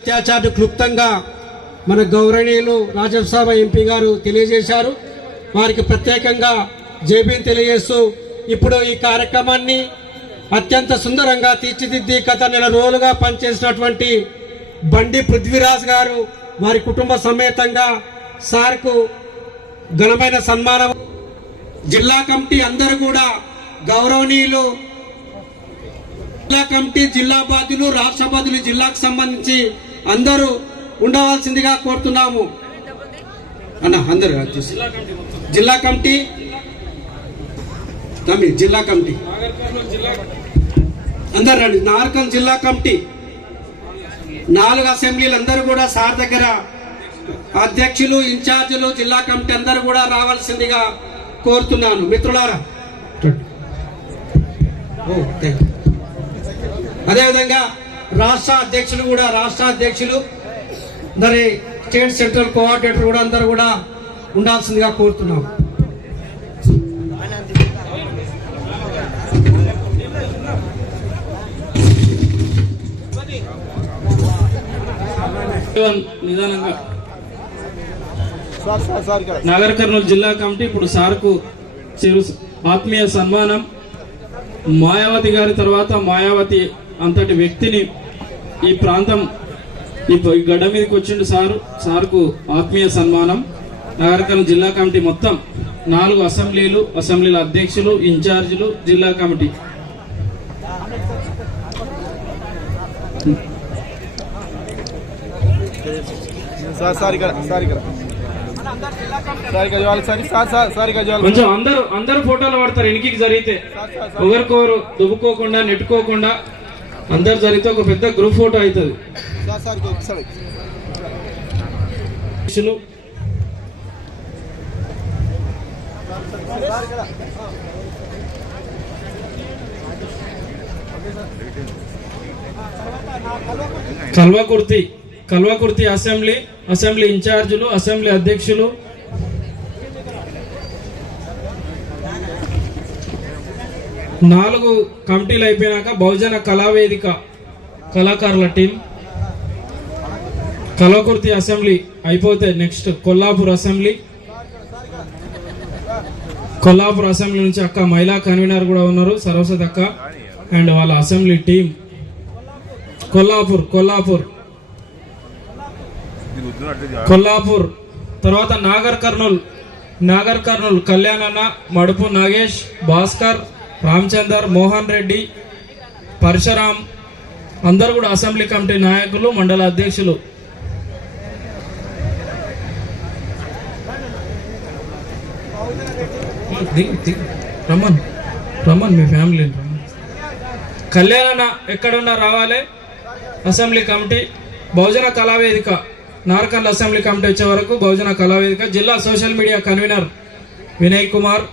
అత్యాచారం క్లుప్తంగా మన గౌరవనీయులు రాజ్యసభ ఎంపీ గారు తెలియజేశారు. వారికి ప్రత్యేకంగా జేబీని తెలియజేస్తూ ఇప్పుడు ఈ కార్యక్రమాన్ని అత్యంత సుందరంగా తీర్చిదిద్ది గత నెల రోజులుగా పనిచేసినటువంటి బండి పృథ్వీరాజ్ గారు వారి కుటుంబ సమేతంగా సార్కు ఘనమైన సన్మానం. జిల్లా కమిటీ అందరూ కూడా గౌరవనీయులు జిల్లా కమిటీ, జిల్లా బాధ్యులు, రాష్ట్ర బాధ్యులు, జిల్లాకు సంబంధించి అందరూ ఉండవలసిందిగా కోరుతున్నాము. అన్న అందరూ జిల్లా కమిటీ జిల్లా కమిటీ అందరు రండి. నాగర్కర్నూల్ జిల్లా కమిటీ 4 అసెంబ్లీలు అందరూ కూడా సార్ దగ్గర అధ్యక్షులు, ఇన్ఛార్జీలు, జిల్లా కమిటీ అందరూ కూడా రావాల్సిందిగా కోరుతున్నాను. మిత్రులారా, అదేవిధంగా రాష్ట్ర అధ్యక్షులు మరి స్టేట్ సెంట్రల్ కోఆర్డినేటర్ కూడా అందరూ కూడా ఉండాల్సిందిగా కోరుతున్నాం. నిదానంగా నాగర్ కర్నూలు జిల్లా కమిటీ ఇప్పుడు సార్కు ఆత్మీయ సన్మానం. మాయావతి గారి తర్వాత మాయావతి అంతటి వ్యక్తిని ఈ ప్రాంతం ఈ గడ్డ మీదకి వచ్చిండు సార్కు ఆత్మీయ సన్మానం. నాగర్ కర్నూలు జిల్లా కమిటీ మొత్తం 4 అసెంబ్లీల అధ్యక్షులు, ఇన్ఛార్జీలు, జిల్లా కమిటీ కొంచెం అందరూ ఫోటోలు పడతారు. ఎన్నికి జరిగితే ఒకరికొకరు దుబ్బుకోకుండా నెట్టుకోకుండా అందరు జరిగితే ఒక పెద్ద గ్రూప్ ఫోటో అవుతుంది. కల్వకుర్తి అసెంబ్లీ ఇన్ఛార్జీలు, అసెంబ్లీ అధ్యక్షులు, నాలుగు కమిటీలు అయిపోయినాక బహుజన కళావేదిక కళాకారుల టీం. కల్వకుర్తి అసెంబ్లీ అయిపోతే నెక్స్ట్ కొల్లాపూర్ అసెంబ్లీ నుంచి అక్క మహిళా కన్వీనర్ కూడా ఉన్నారు, సరస్వతి అక్క అండ్ వాళ్ళ అసెంబ్లీ టీం. కొల్లాపూర్ తర్వాత నాగర్ కర్నూల్ కళ్యాణన్న, మడుపు నాగేష్, భాస్కర్, రామచందర్, మోహన్ రెడ్డి, పరశురాం అందరూ కూడా అసెంబ్లీ కమిటీ నాయకులు, మండల అధ్యక్షులు. రమ్మన్ మీ ఫ్యామిలీ. కళ్యాణన్న ఎక్కడున్నా రావాలి. అసెంబ్లీ కమిటీ బహుజన కళావేదిక నార్కల్ అసెంబ్లీ కమిటీ వచ్చే వరకు బహుజన కళావేదిక. జిల్లా social media convener Vinay Kumar,